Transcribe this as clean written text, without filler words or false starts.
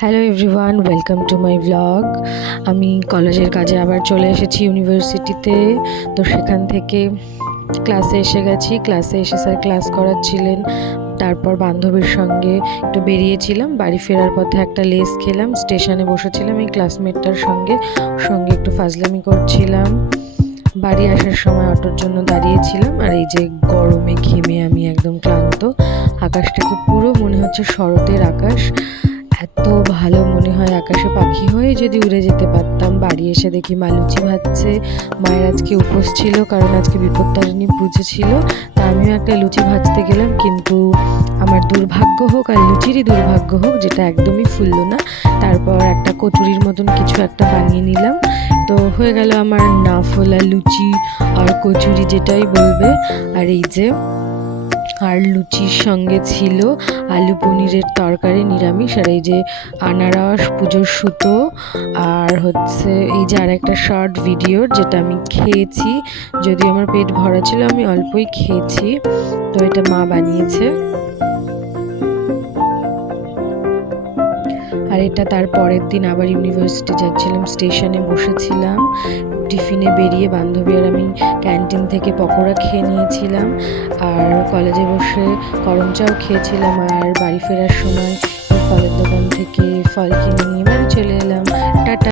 Hello everyone, welcome to my blog. আমি কলেজের কাজে আবার চলে এসেছি ইউনিভার্সিটিতে। তো সেখান থেকে ক্লাসে এসে গেছি। ক্লাসে এসে স্যার ক্লাস করাচ্ছিলেন। তারপর বান্ধবীর সঙ্গে একটু বেরিয়েছিলাম। বাড়ি ফেরার পথে একটা লেস খেলাম। স্টেশনে বসেছিলাম এই ক্লাসমেটটার সঙ্গে সঙ্গে একটু ফাজলামি করছিলাম। বাড়ি আসার সময় অটোর জন্য দাঁড়িয়েছিলাম। আর এই যে গরমে ঘেমে আমি একদম ক্লান্ত। আকাশটাকে পুরো মনে হচ্ছে শরতের আকাশ। এত ভালো মনে হয় আকাশে পাখি হয়ে যদি উড়ে যেতে পারতাম। বাড়ি এসে দেখি মা লুচি ভাজছে। মায়ের আজকে উপোস ছিল, কারণ আজকে বিপত্তারিণী পুজো ছিল। তা আমিও একটা লুচি ভাজতে গেলাম, কিন্তু আমার দুর্ভাগ্য হোক আর লুচিরই দুর্ভাগ্য হোক, যেটা একদমই ফুললো না। তারপর একটা কচুরির মতন কিছু একটা বানিয়ে নিলাম। তো হয়ে গেল আমার না ফোলা লুচি আর কচুরি, যেটাই বলবে। আর এই যে আর লুচির সঙ্গে ছিল আলু পনিরের তরকারি নিরামিষ, আর এই যে আনারস, পুজোর সুতো, আর হচ্ছে এই যে আর একটা শর্ট ভিডিওর, যেটা আমি খেয়েছি। যদিও আমার পেট ভরা ছিল, আমি অল্পই খেয়েছি। তো এটা মা বানিয়েছে। আর এটা তার পরের দিন আবার ইউনিভার্সিটি যাচ্ছিলাম, স্টেশনে বসেছিলাম। টিফিনে বেরিয়ে বান্ধবী আর আমি ক্যান্টিন থেকে পকোড়া খেয়ে নিয়েছিলাম। আর কলেজে বসে গরম চাও খেয়েছিলাম। আর বাড়ি ফেরার সময় এই ফলের দোকান থেকে ফল কিনে নিয়ে বাড়ি চলে এলাম। টাটা।